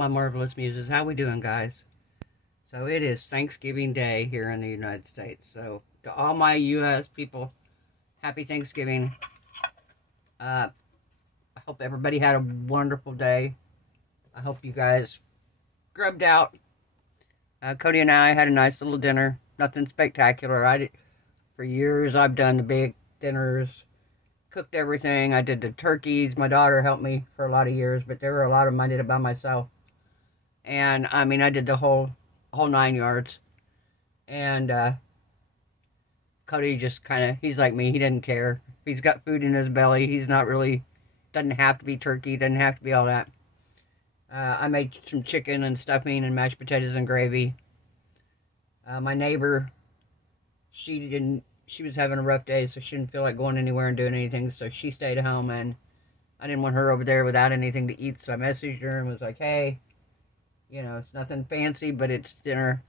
my marvelous muses. How we doing, guys? So it is Thanksgiving Day here in the United States. So to all my U.S. people, happy Thanksgiving. I hope everybody had a wonderful day. I hope you guys grubbed out. Cody and I had a nice little dinner. Nothing spectacular. For years I've done the big dinners, cooked everything. I did the turkeys. My daughter helped me for a lot of years, but there were a lot of them I did it by myself. And I mean, I did the whole 9 yards. And Cody just kind of, he's like me. He doesn't care. If he's got food in his belly, he's not really, doesn't have to be turkey, doesn't have to be all that. I made some chicken and stuffing and mashed potatoes and gravy. My neighbor, she was having a rough day, so she didn't feel like going anywhere and doing anything, so she stayed at home, and I didn't want her over there without anything to eat, so I messaged her and was like, hey, you know, it's nothing fancy, but it's dinner.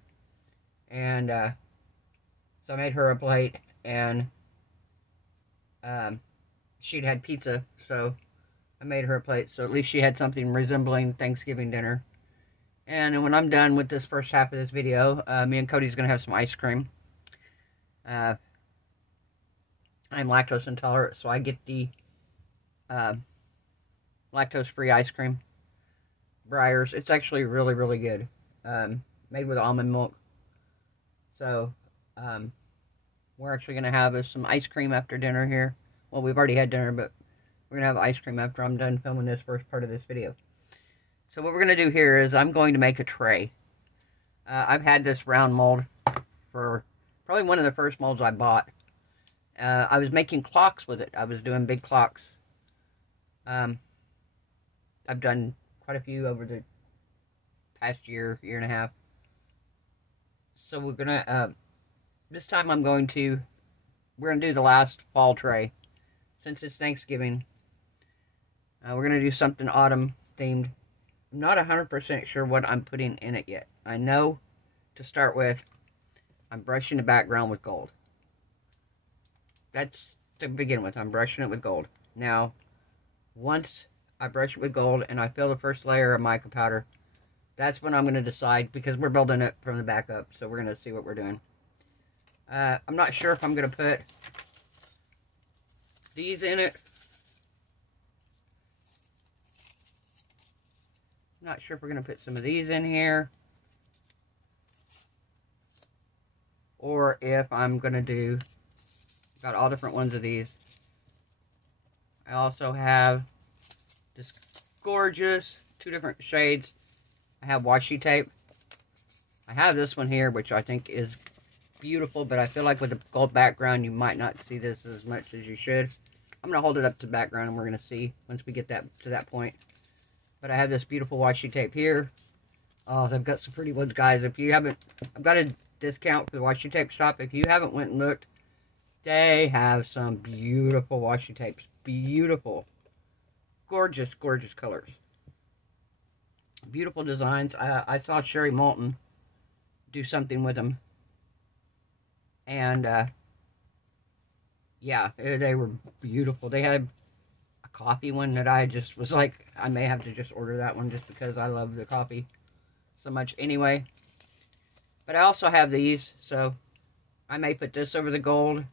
And so I made her a plate, and she'd had pizza, so I made her a plate, so at least she had something resembling Thanksgiving dinner. And when I'm done with this first half of this video, me and Cody's going to have some ice cream. I'm lactose intolerant, so I get the lactose-free ice cream. Breyers. It's actually really, really good. Made with almond milk. So, we're actually going to have some ice cream after dinner here. Well, we've already had dinner, but we're going to have ice cream after I'm done filming this first part of this video. So what we're going to do here is I'm going to make a tray. I've had this round mold for probably one of the first molds I bought. I was making clocks with it. I was doing big clocks. I've done quite a few over the past year and a half. So we're going to, this time we're going to do the last fall tray. Since it's Thanksgiving, we're going to do something autumn themed. I'm not 100% sure what I'm putting in it yet. I know, to start with, I'm brushing the background with gold. That's to begin with. I'm brushing it with gold. Now, once I brush it with gold and I fill the first layer of mica powder, that's when I'm going to decide, because we're building it from the back up, so we're going to see what we're doing. I'm not sure if I'm going to put these in it. Not sure if we're going to put some of these in here, or if I'm going to do, got all different ones of these. I also have this gorgeous 2 different shades. I have washi tape. I have this one here, which I think is beautiful, but I feel like with the gold background, you might not see this as much as you should. I'm going to hold it up to the background, and we're going to see once we get that to that point. But I have this beautiful washi tape here. Oh, they've got some pretty ones, guys. If you haven't, I've got a discount for the washi tape shop. If you haven't went and looked, they have some beautiful washi tapes. Beautiful. Gorgeous, gorgeous colors. Beautiful designs. I saw Sherry Moulton do something with them. And, yeah, they were beautiful. They had a coffee one that I just was like, I may have to just order that one just because I love the coffee so much anyway. But I also have these, so I may put this over the gold.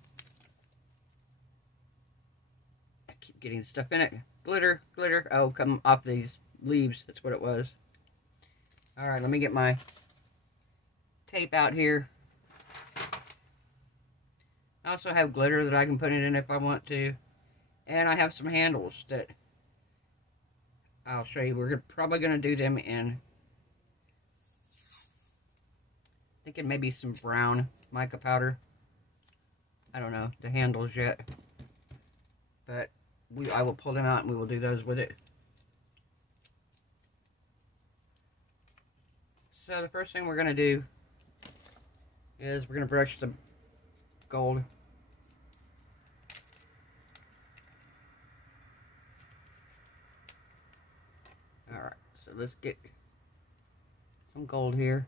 I keep getting stuff in it. Glitter, glitter. Oh, come off these leaves. That's what it was. Alright, let me get my tape out here. I also have glitter that I can put it in if I want to. And I have some handles that I'll show you. We're probably going to do them in, thinking maybe some brown mica powder. I don't know the handles yet. But I will pull them out and we will do those with it. So the first thing we're going to do is we're going to brush the gold. Alright, so let's get some gold here.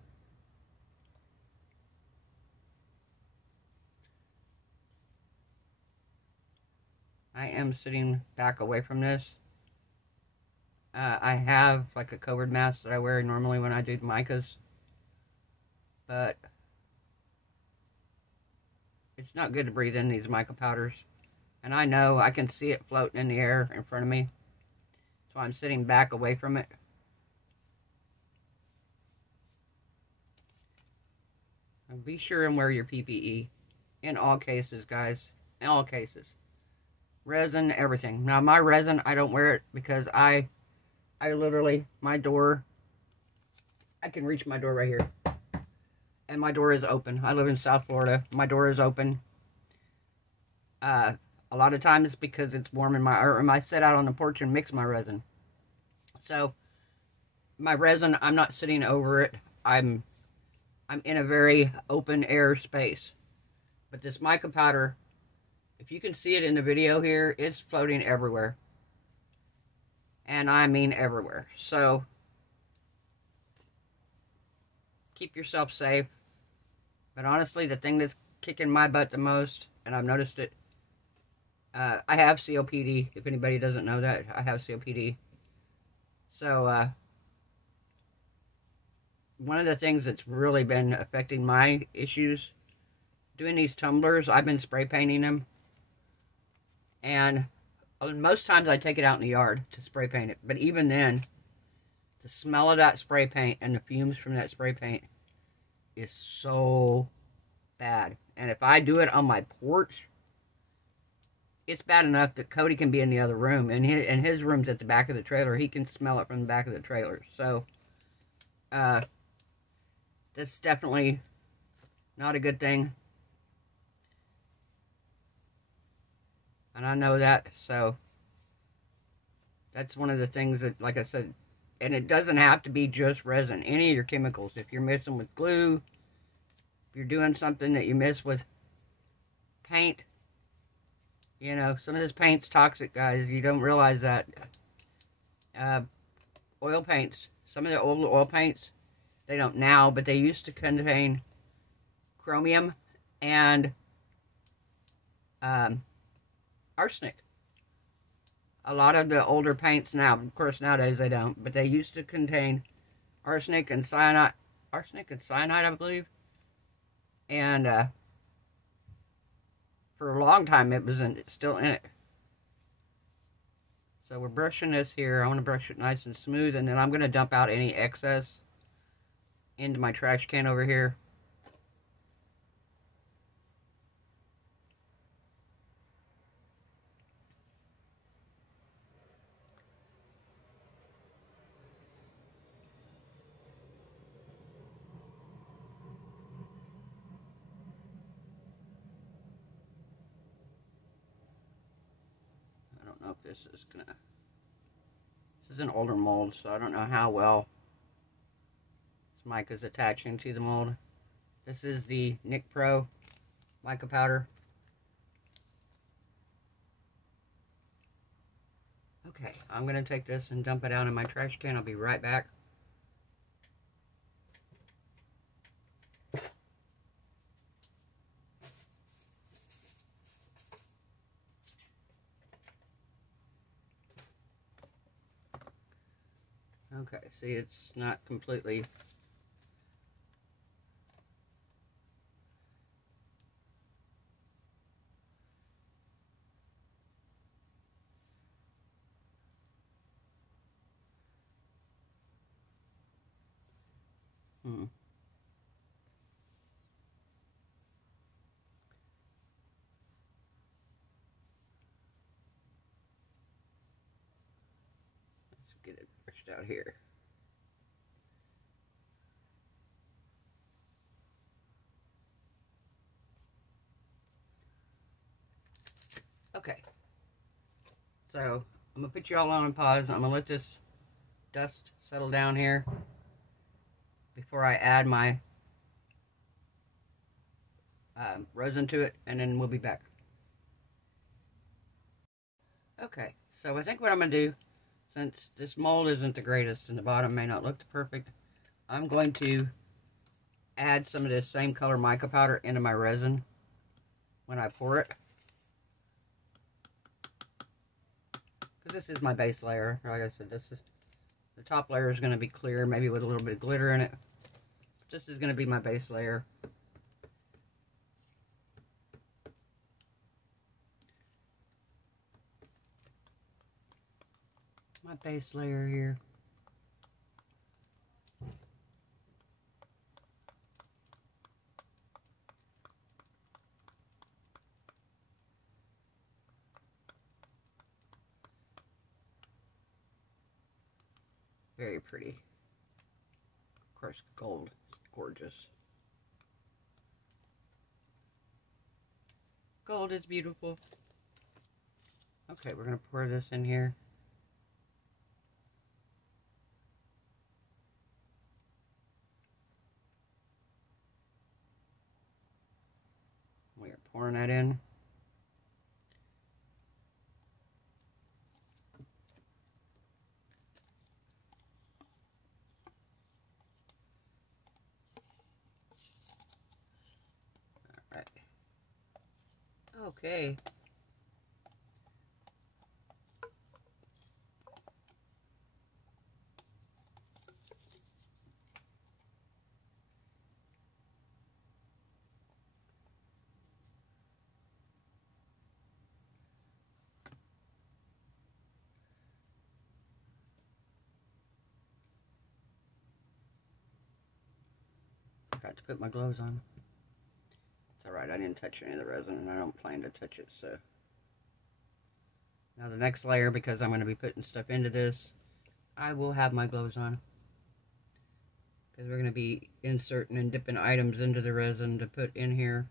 I am sitting back away from this I have like a COVID mask that I wear normally when I do micas, but it's not good to breathe in these mica powders. And I know I can see it floating in the air in front of me, so I'm sitting back away from it. And be sure and wear your PPE in all cases, guys. In all cases. Resin, everything. Now, my resin, I don't wear it because I literally, my door, I can reach my door right here. And my door is open. I live in South Florida. My door is open. A lot of times it's because it's warm in my, or I sit out on the porch and mix my resin. So, my resin, I'm not sitting over it. I'm in a very open air space. But this mica powder, if you can see it in the video here, it's floating everywhere. And I mean everywhere. So, keep yourself safe. But honestly, the thing that's kicking my butt the most, and I've noticed it, I have COPD. If anybody doesn't know that, I have COPD. So, one of the things that's really been affecting my issues, doing these tumblers, I've been spray painting them. And most times I take it out in the yard to spray paint it. But even then, the smell of that spray paint and the fumes from that spray paint is so bad. And if I do it on my porch, it's bad enough that Cody can be in the other room. And his room's at the back of the trailer. He can smell it from the back of the trailer. So, that's definitely not a good thing. And I know that, so that's one of the things that, like I said, and it doesn't have to be just resin. Any of your chemicals, if you're messing with glue, if you're doing something that you miss with paint, you know, some of this paint's toxic, guys. You don't realize that. Oil paints, some of the old oil paints, they don't now, but they used to contain chromium and arsenic. A lot of the older paints now, of course nowadays they don't, but they used to contain arsenic and cyanide, I believe. And for a long time it was still in it. So we're brushing this here. I want to brush it nice and smooth, and then I'm going to dump out any excess into my trash can over here. I don't know if this is gonna, this is an older mold, so I don't know how well this mica is attaching to the mold. This is the Nick Pro mica powder. Okay, I'm gonna take this and dump it out in my trash can. I'll be right back. Okay, see, it's not completely. Let's get it brushed out here. Okay, so I'm gonna put you all on pause. I'm gonna let this dust settle down here before I add my resin to it, and then we'll be back. Okay, so I think what I'm gonna do, since this mold isn't the greatest and the bottom may not look perfect, I'm going to add some of this same color mica powder into my resin when I pour it. Because this is my base layer. Like I said, this is The top layer is going to be clear, maybe with a little bit of glitter in it. This is going to be my base layer. My base layer here. Very pretty. Of course, gold is gorgeous. Gold is beautiful. Okay, we're going to pour this in here. We are pouring that in. Okay. Forgot to put my gloves on. It's alright, I didn't touch any of the resin and I don't plan to touch it, so. Now the next layer, because I'm going to be putting stuff into this, I will have my gloves on. Because we're going to be inserting and dipping items into the resin to put in here.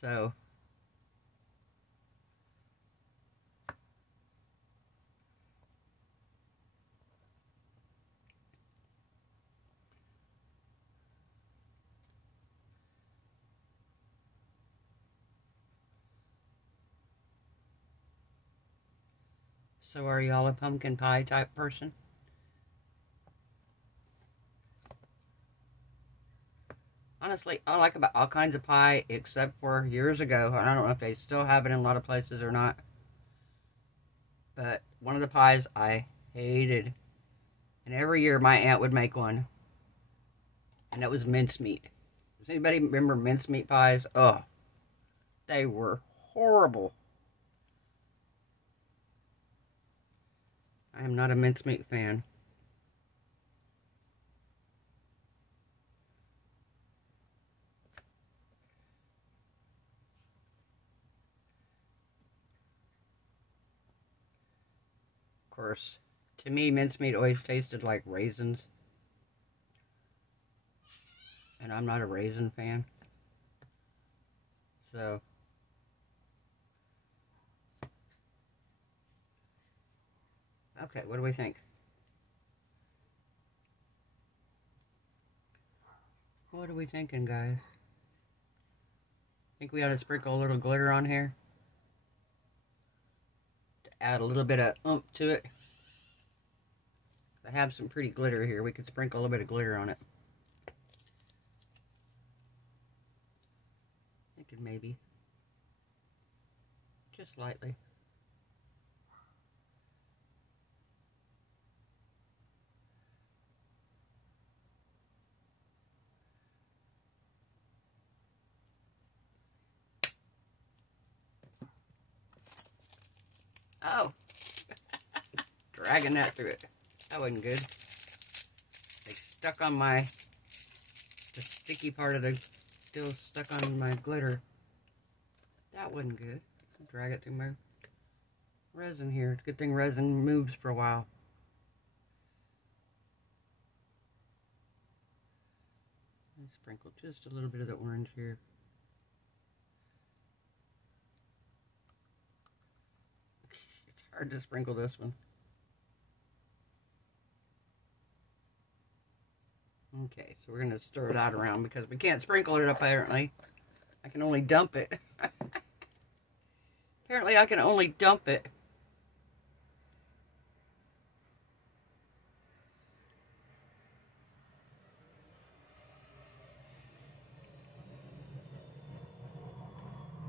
So. So are y'all a pumpkin pie type person? Honestly, I like about all kinds of pie except for years ago. And I don't know if they still have it in a lot of places or not. But one of the pies I hated. And every year my aunt would make one. And that was mincemeat. Does anybody remember mincemeat pies? Oh, they were horrible. I am not a mincemeat fan. Of course, to me, mincemeat always tasted like raisins. And I'm not a raisin fan. So. Okay, what do we think? What are we thinking, guys? Think we ought to sprinkle a little glitter on here? To add a little bit of oomph to it. I have some pretty glitter here. We could sprinkle a little bit of glitter on it. Thinking maybe. Just lightly. Oh, dragging that through it. That wasn't good. They stuck on the sticky part of the, still stuck on my glitter. That wasn't good. Drag it through my resin here. It's a good thing resin moves for a while. And sprinkle just a little bit of the orange here. Hard to sprinkle this one. Okay, so we're going to stir it out around because we can't sprinkle it apparently. I can only dump it. Apparently I can only dump it.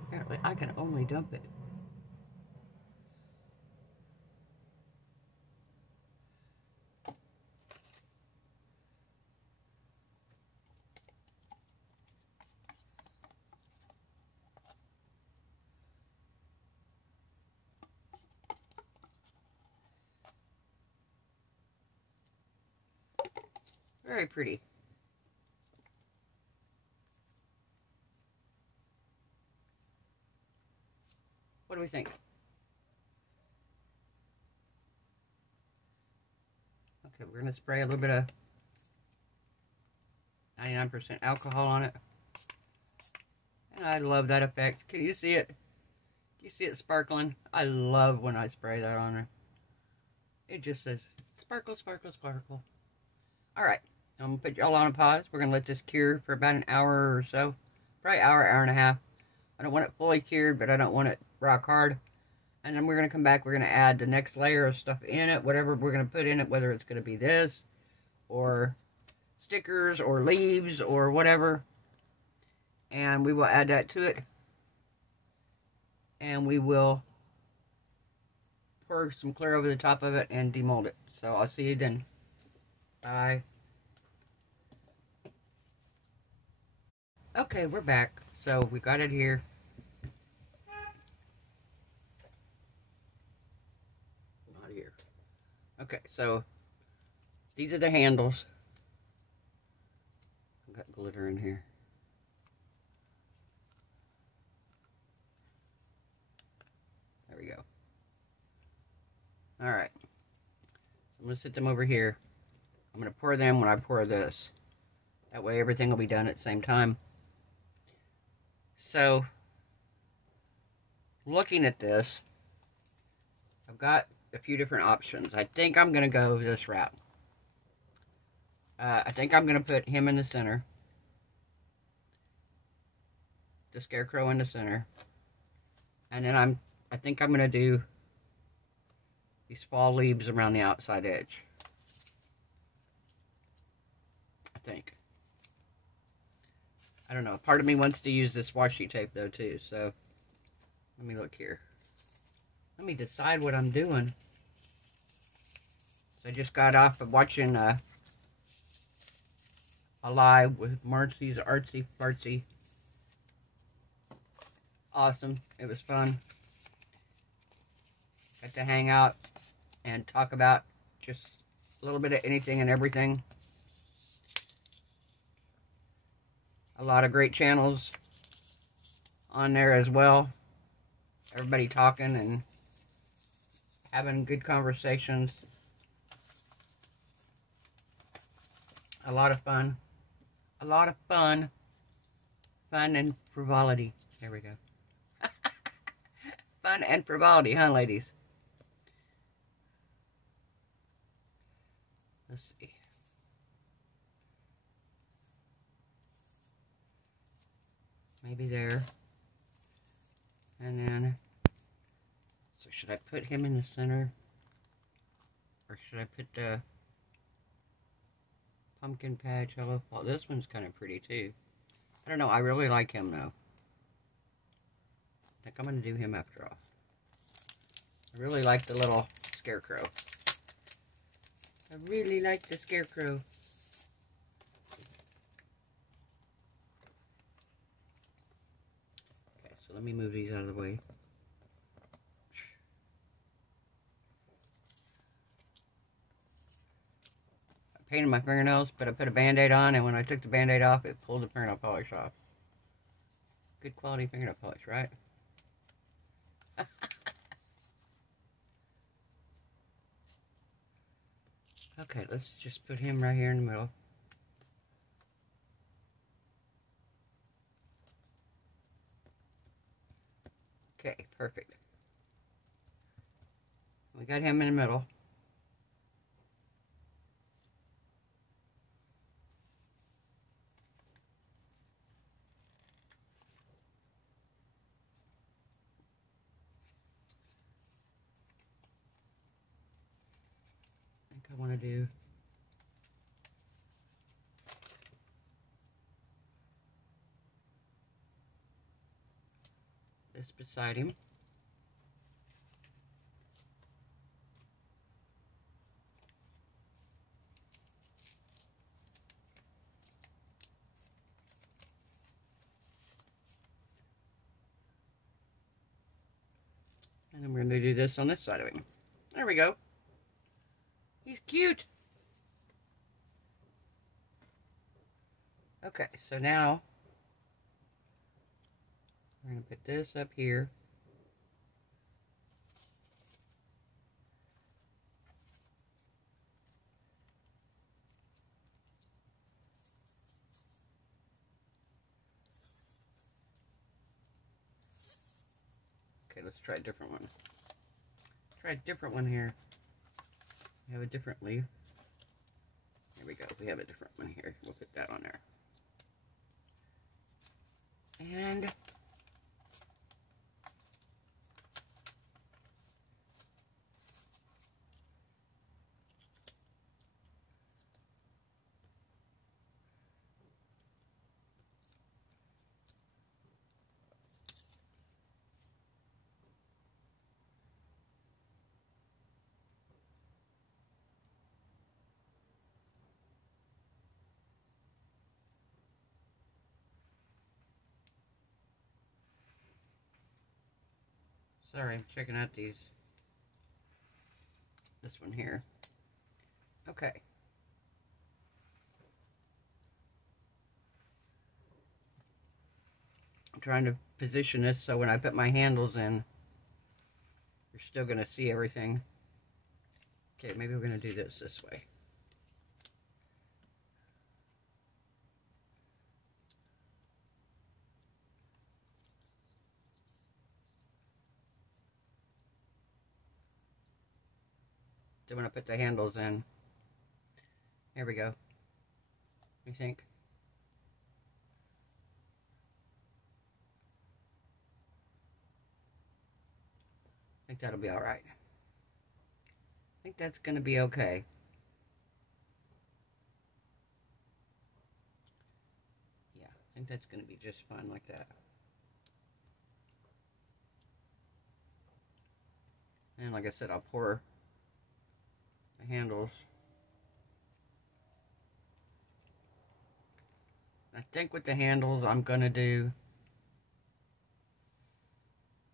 Apparently I can only dump it. Very pretty. What do we think? Okay, we're going to spray a little bit of 99% alcohol on it. And I love that effect. Can you see it? You see it sparkling? I love when I spray that on her. It just says sparkle, sparkle, sparkle. Alright, I'm going to put y'all on a pause. We're going to let this cure for about an hour or so. Probably hour, hour and a half. I don't want it fully cured, but I don't want it rock hard. And then we're going to come back. We're going to add the next layer of stuff in it. Whatever we're going to put in it, whether it's going to be this, or stickers, or leaves, or whatever. And we will add that to it. And we will pour some clear over the top of it and demold it. So I'll see you then. Bye. Okay, we're back. So we got it here. Not here. Okay, so these are the handles. I've got glitter in here. There we go. Alright. So I'm going to set them over here. I'm going to pour them when I pour this. That way everything will be done at the same time. So, looking at this, I've got a few different options. I think I'm going to go this route. I think I'm going to put him in the center. The scarecrow in the center. And then I think I'm going to do these fall leaves around the outside edge. I think. I don't know. Part of me wants to use this washi tape though too, so let me look here. Let me decide what I'm doing. So I just got off of watching a live with Marcy's Artsy Fartsy. Awesome. It was fun. Got to hang out and talk about just a little bit of anything and everything. A lot of great channels on there as well. Everybody talking and having good conversations. A lot of fun. A lot of fun. Fun and frivolity. There we go. Fun and frivolity, huh, ladies? Let's see. Maybe there. And then, so should I put him in the center? Or should I put the pumpkin patch hello fall? This one's kind of pretty too. I don't know, I really like him though. I think I'm going to do him after all. I really like the little scarecrow. I really like the scarecrow. Let me move these out of the way. I painted my fingernails, but I put a band-aid on, and when I took the band-aid off, it pulled the fingernail polish off. Good quality fingernail polish, right? Okay, let's just put him right here in the middle. Okay, perfect. We got him in the middle. I think I want to do this beside him. And then we're going to do this on this side of him. There we go. He's cute. Okay, so now we're going to put this up here. Okay, let's try a different one. Try a different one here. We have a different leaf. Here we go. We have a different one here. We'll put that on there. And sorry, I'm checking out this one here. Okay. I'm trying to position this so when I put my handles in, you're still going to see everything. Okay, maybe we're going to do this way. So when I put the handles in, here we go. What do you think? I think that'll be all right. I think that's going to be okay. Yeah, I think that's going to be just fine like that. And like I said, I'll pour the handles. I think with the handles, I'm going to do...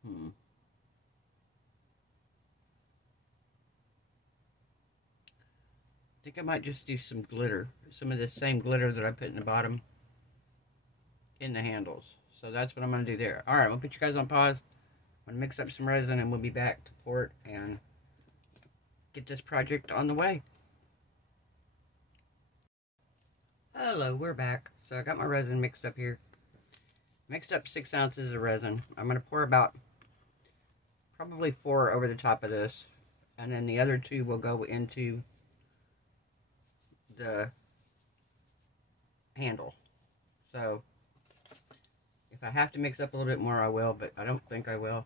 I think I might just do some glitter. Some of the same glitter that I put in the bottom in the handles. So that's what I'm going to do there. Alright, I'm going to put you guys on pause. I'm going to mix up some resin and we'll be back to pour it and get this project on the way. Hello, we're back. So I got my resin mixed up here. Mixed up 6 ounces of resin. I'm going to pour about probably 4 over the top of this. And then the other 2 will go into the handle. So if I have to mix up a little bit more, I will, but I don't think I will.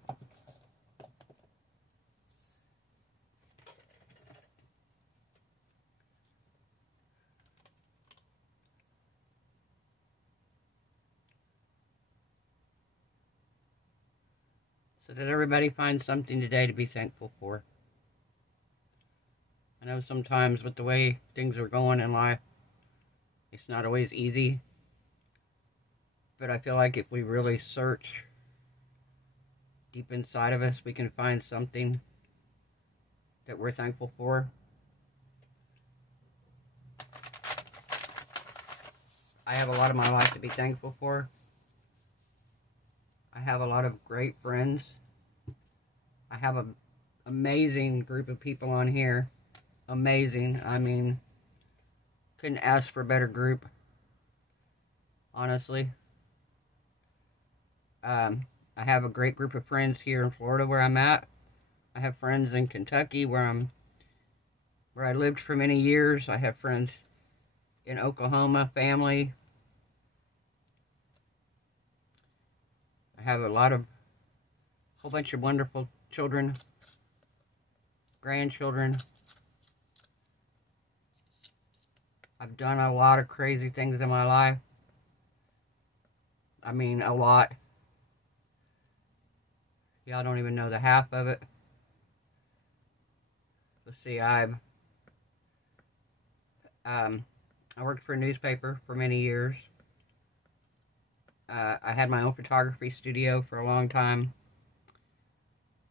So did everybody find something today to be thankful for? I know sometimes with the way things are going in life, it's not always easy. But I feel like if we really search deep inside of us, we can find something that we're thankful for. I have a lot of my life to be thankful for. I have a lot of great friends. I have an amazing group of people on here. Amazing. I mean, couldn't ask for a better group, honestly. I have a great group of friends here in Florida where I'm at. I have friends in Kentucky where I lived for many years. I have friends in Oklahoma, family. I have a whole bunch of wonderful children, grandchildren. I've done a lot of crazy things in my life. I mean, a lot. Y'all don't even know the half of it. Let's see, I worked for a newspaper for many years. I had my own photography studio for a long time.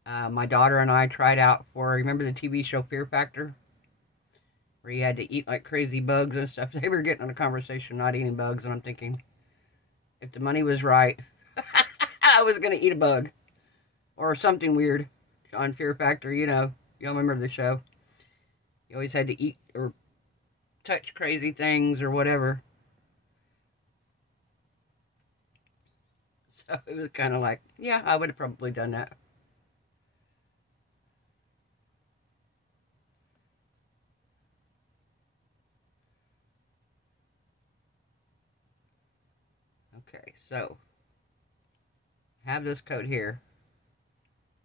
My daughter and I tried out for, remember the TV show Fear Factor? where you had to eat like crazy bugs and stuff. They were getting in a conversation not eating bugs, and I'm thinking, if the money was right, I was going to eat a bug. Or something weird. On Fear Factor, you know. You all remember the show. You always had to eat or touch crazy things or whatever. So it was kind of like, yeah, I would have probably done that. Okay, so I have this coat here.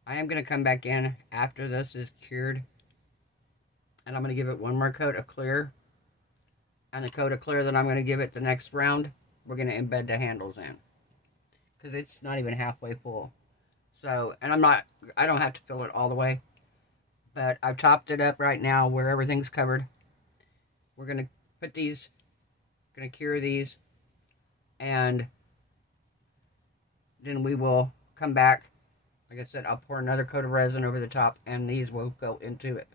I am going to come back in after this is cured, and I'm going to give it one more coat of clear. And the coat of clear that I'm going to give it the next round, we're going to embed the handles in, because it's not even halfway full. So, and I don't have to fill it all the way, but I've topped it up right now where everything's covered. We're going to put these, going to cure these, and then we will come back. Like I said, I'll pour another coat of resin over the top, and these will go into it.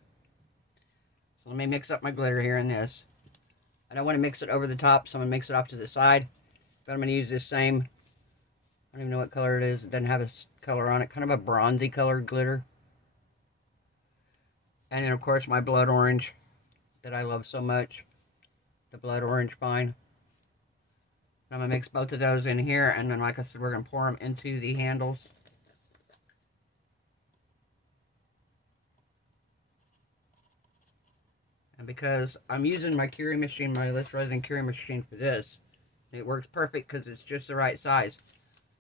So let me mix up my glitter here in this. I don't want to mix it over the top, so I'm going to mix it off to the side. But I'm going to use this same, I don't even know what color it is. It doesn't have a color on it. Kind of a bronzy colored glitter. And then, of course, my blood orange that I love so much. The blood orange fine. I'm going to mix both of those in here, and then, like I said, we're going to pour them into the handles. And because I'm using my curing machine, my List Resin curing machine for this, it works perfect because it's just the right size.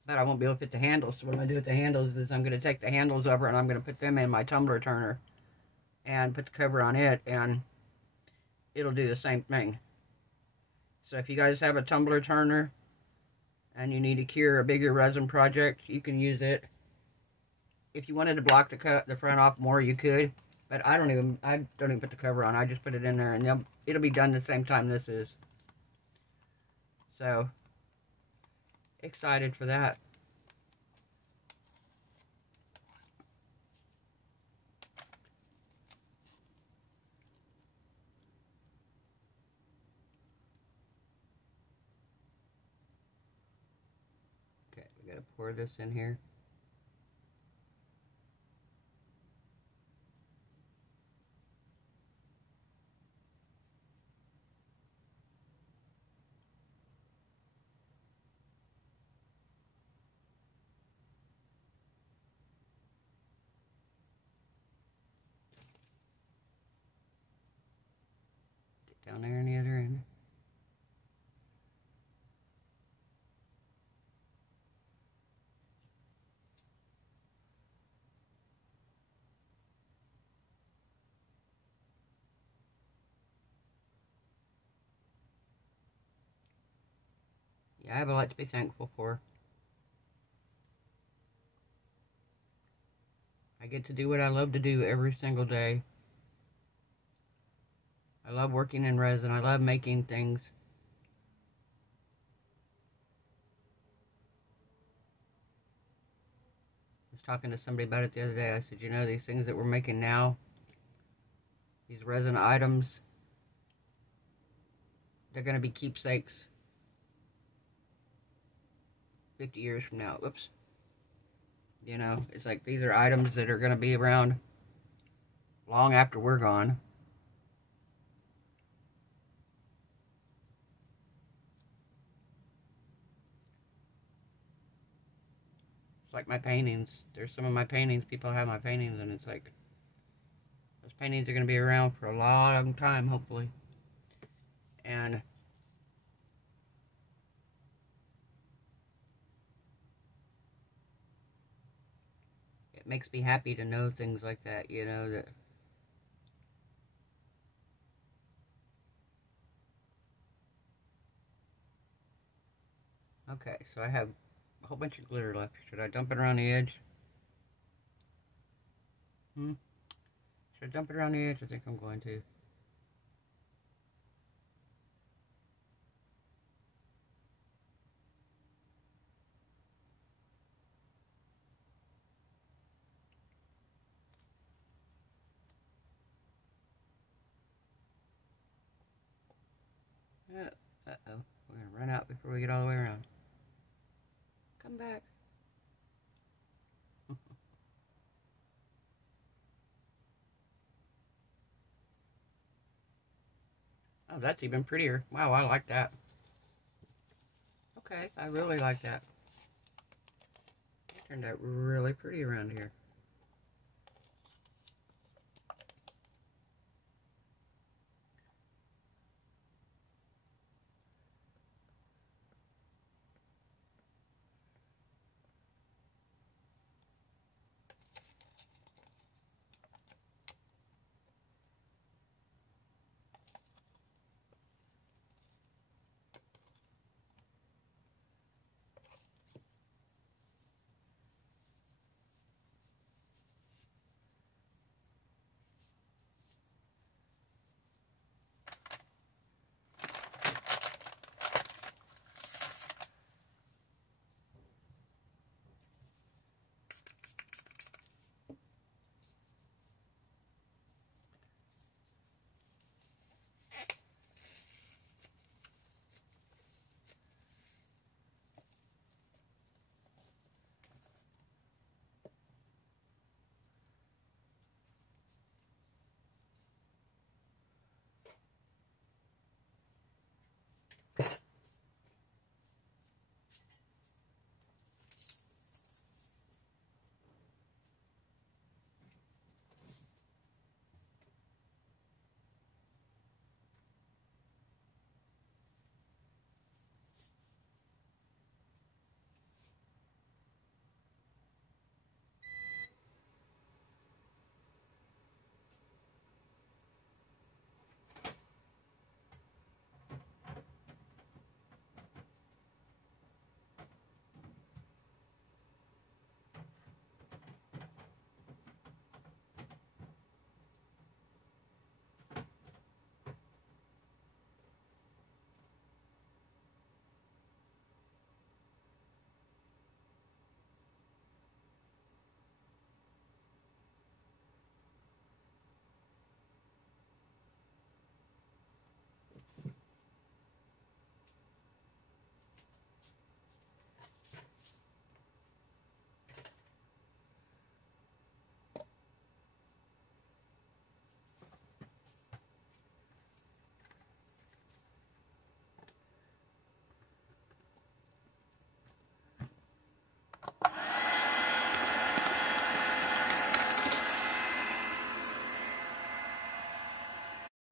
But I won't be able to fit the handles, so what I'm going to do with the handles is I'm going to take the handles over and I'm going to put them in my tumbler turner and put the cover on it, and it'll do the same thing. So if you guys have a tumbler turner and you need to cure a bigger resin project, you can use it. If you wanted to block the front off more, you could. But I don't even put the cover on. I just put it in there, and it'll be done the same time this is. So, excited for that. Okay, we gotta pour this in here. Down there on the other end. Yeah, I have a lot to be thankful for. I get to do what I love to do every single day. I love working in resin. I love making things. I was talking to somebody about it the other day. I said, you know, these things that we're making now, these resin items, they're going to be keepsakes 50 years from now. Whoops. You know, it's like these are items that are going to be around long after we're gone. It's like my paintings. There's some of my paintings. People have my paintings, and it's like those paintings are going to be around for a long time, hopefully. And it makes me happy to know things like that, you know, that okay, so I have a whole bunch of glitter left. Should I dump it around the edge? Should I dump it around the edge? I think I'm going to. Uh-oh. We're going to run out before we get all the way around. Come back. Oh, that's even prettier. Wow, I like that. Okay, I really like that. It turned out really pretty around here.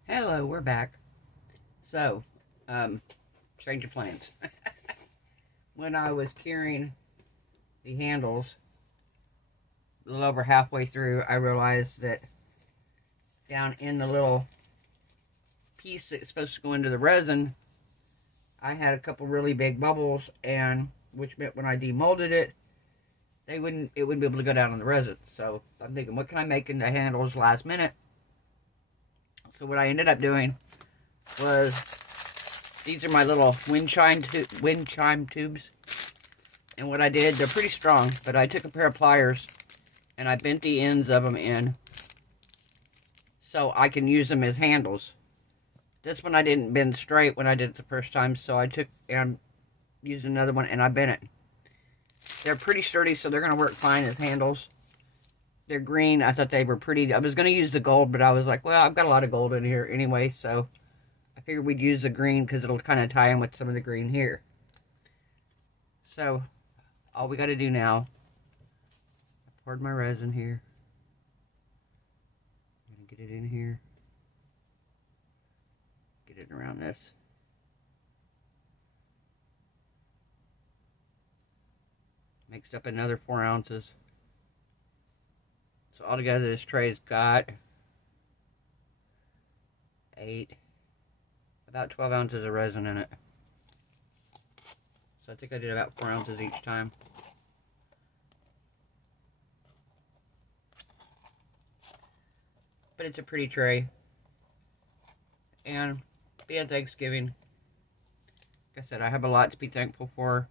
Hello, we're back. So, change of plans. When I was curing the handles, a little over halfway through, I realized that down in the little piece that's supposed to go into the resin, I had a couple really big bubbles, and which meant when I demolded it, it wouldn't be able to go down in the resin. So I'm thinking, what can I make into handles last minute? So what I ended up doing was, these are my little wind chime tubes. And what I did, they're pretty strong, but I took a pair of pliers and I bent the ends of them in so I can use them as handles. This one I didn't bend straight when I did it the first time, so I took and used another one and I bent it. They're pretty sturdy, so they're going to work fine as handles. They're green. I thought they were pretty. I was going to use the gold, but I was like, well, I've got a lot of gold in here anyway, so I figured we'd use the green because it'll kind of tie in with some of the green here. So, all we got to do now, I poured my resin here. I'm going to get it in here. Get it around this. Mixed up another 4 ounces. So altogether this tray's got about 12 ounces of resin in it. So I think I did about 4 ounces each time. But it's a pretty tray. And being Thanksgiving, like I said, I have a lot to be thankful for.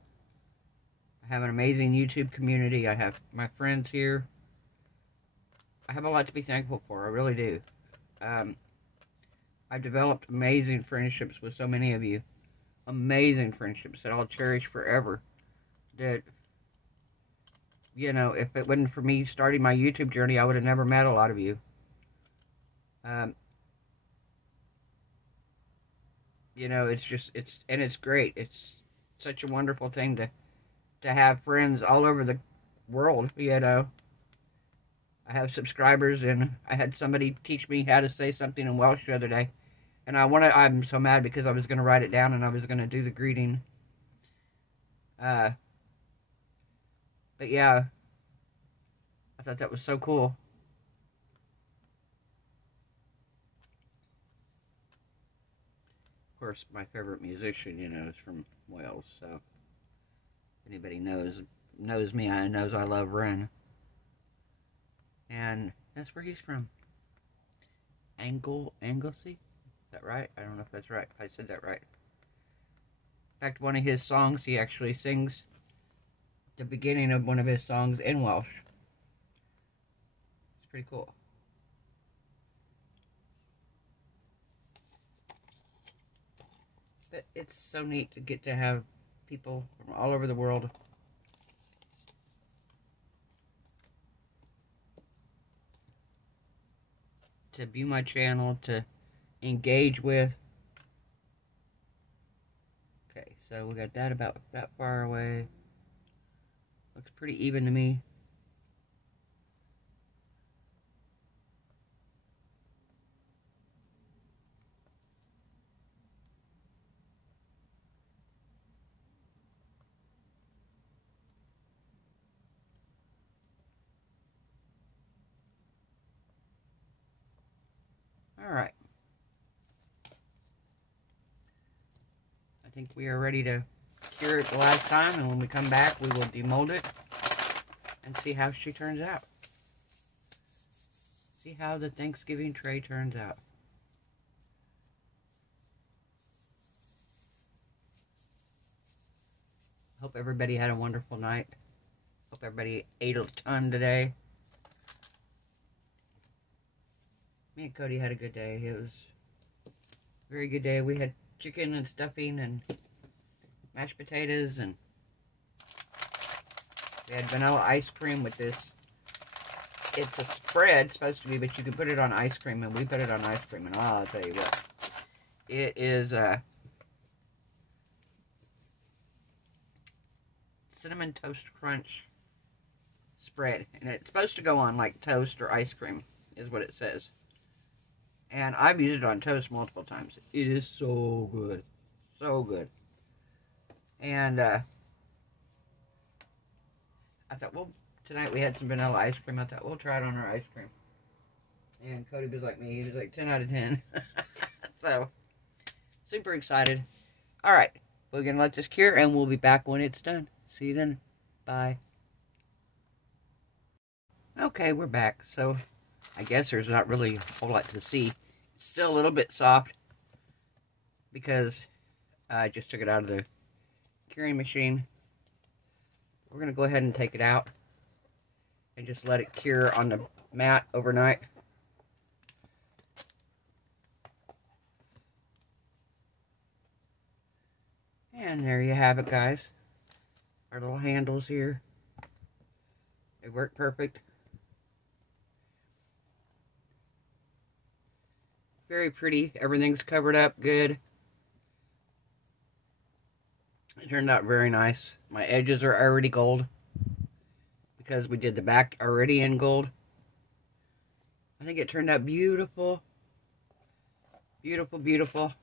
I have an amazing YouTube community. I have my friends here. I have a lot to be thankful for. I really do. I've developed amazing friendships with so many of you. Amazing friendships that I'll cherish forever. That, you know, if it wasn't for me starting my YouTube journey, I would have never met a lot of you. You know, it's great. It's such a wonderful thing to have friends all over the world, you know. I have subscribers, and I had somebody teach me how to say something in Welsh the other day. And I'm so mad because I was going to write it down and I was going to do the greeting. But yeah, I thought that was so cool. Of course, my favorite musician, you know, is from Wales, so if anybody knows me, knows I love Ren. And that's where he's from. Anglesey? Is that right? I don't know if that's right, if I said that right. In fact, one of his songs, he actually sings the beginning of one of his songs in Welsh. It's pretty cool. But it's so neat to get to have people from all over the world to view my channel, to engage with. Okay, so we got that about that far away. Looks pretty even to me. Alright. I think we are ready to cure it the last time, and when we come back, we will demold it and see how she turns out. See how the Thanksgiving tray turns out. Hope everybody had a wonderful night. Hope everybody ate a ton today. Me and Cody had a good day. It was a very good day. We had chicken and stuffing and mashed potatoes, and we had vanilla ice cream with this. It's a spread, supposed to be, but you can put it on ice cream, and we put it on ice cream, and I'll tell you what. It is Cinnamon Toast Crunch spread, and it's supposed to go on like toast or ice cream, is what it says. And I've used it on toast multiple times. It is so good. So good. And I thought, well, tonight we had some vanilla ice cream. I thought, we'll try it on our ice cream. And Cody was like me. He was like 10 out of 10. So, super excited. Alright, we're going to let this cure, and we'll be back when it's done. See you then. Bye. Okay, we're back. So, I guess there's not really a whole lot to see. It's still a little bit soft because I just took it out of the curing machine. We're going to go ahead and take it out and just let it cure on the mat overnight. And there you have it, guys. Our little handles here. They work perfect. Very pretty. Everything's covered up good. It turned out very nice. My edges are already gold because we did the back already in gold. I think it turned out beautiful. Beautiful, beautiful.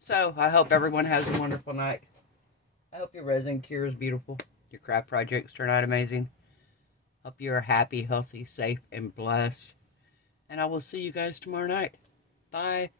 So, I hope everyone has a wonderful night. I hope your resin cure is beautiful. Your craft projects turn out amazing. Hope you are happy, healthy, safe, and blessed. And I will see you guys tomorrow night. Bye.